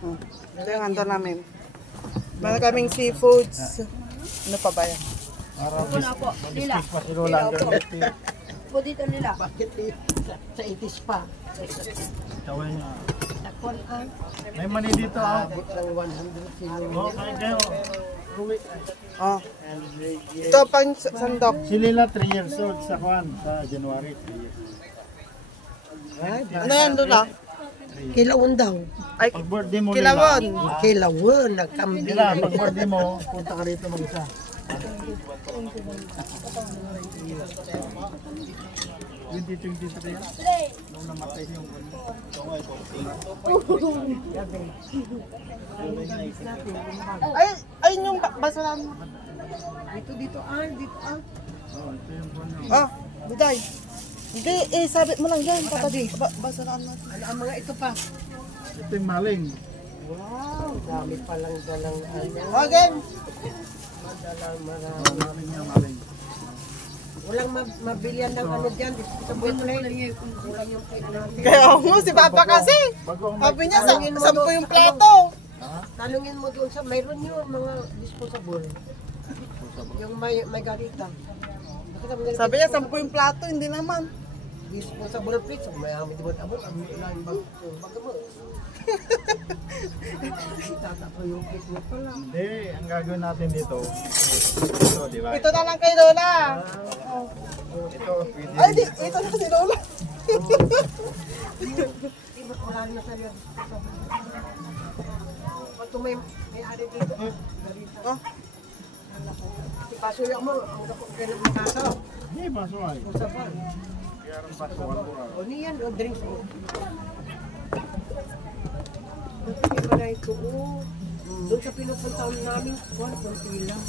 Ito yung handa namin. Meron kaming seafoods. Ano pa ba yan? Wala po. Lila. Po dito nila. Bakit sa itis pa? Tawin niya. Takon ang May mani dito ah. abot ng 100 kilo. Oh, kain kayo. Oh. Ito pang sandok. Si Lila 3 years old sa Juan sa January 3 years. Ay, Ano yan, Lola? kilawon daw. Ay, Pag birthday mo kilawon. Kilawon, nagkambing. Lila, pag birthday mo, punta ka rito mag-isa. Hindi 23 yan. Nung namatay yung Ay yung basurahan mo. Dito, dito. Oh, ito yung buwan nyo. Ah, biday. Hindi, sabit mo lang yan. Basurahan mo. Ano ang mga ito pa? Ito yung maling. Wow, dami palang dalang ano. Again. Madalang marami. Maling niya, maling. Walang mabilihan ng ano dyan. Sa buwan plate. Kulang yung plate natin. Kaya mo, si Papa kasi. Sabi niya, 10 yung plato. Tanungin mo doon sa, mayroon yung mga disposable. Yung may garita. Bakit ang ganito? Sabi niya, 10 yung plato, hindi naman. Disposable plates. So, may amin diba abo? Ang ilan bag mo. Tata ko yung plate mo pala. Hindi, ang gagawin natin dito. Ito, di ba? Ito na lang kay Lola. Ito, pwede. Ay, ito na si Lola. Di ba wala na sa iyo? Pag may ari dito. Garita. Oh, Ipasuyo mo. Ang kapag ganun makaso. Hindi, baso ay. Usapan. Kaya rin baso, wala. O niyan, o drinks mo. Iba na ito. Doon sa pinupuntahan namin, 1.3 lang.